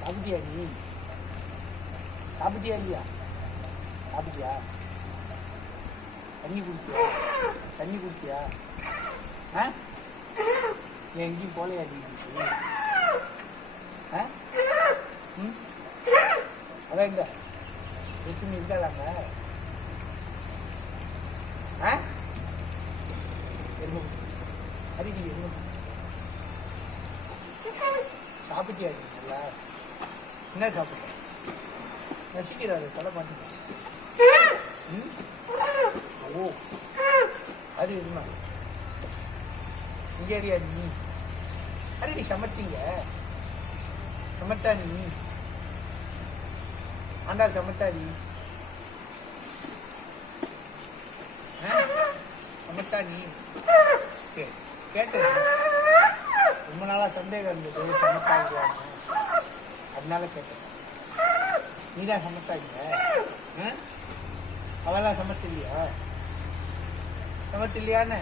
சாப்பிட்டியா நீ? சாப்பிட்டியா இல்லையா? சாப்பிட்டியா? தண்ணி குடிச்சியா? தண்ணி குடிச்சியா? ஏன் எங்கேயும் போலையா நீ? அதான் இந்த பிரச்சனை இருக்காதாங்க? அரிடி என்ன சாப்பிட்டியா? நல்லா என்ன சாப்பிட்ட? ரசிக்கிறாரு தலை மாட்டேன். ஓ அது இருந்தா இங்கே அறியா நீ? அரிடி சமைச்சிங்க சமத்தா நீ? ஆண்டாள் சமத்தா நீ? சமத்தா நீ? சரி கேட்டது ரொம்ப நாளா சந்தேகம் இருந்தது சமத்தாங்க, அதனால கேட்டேன். நீதான் சமத்தாங்க? அவெல்லாம் சமத்தில்லையா? சமத்தில்லையான்னு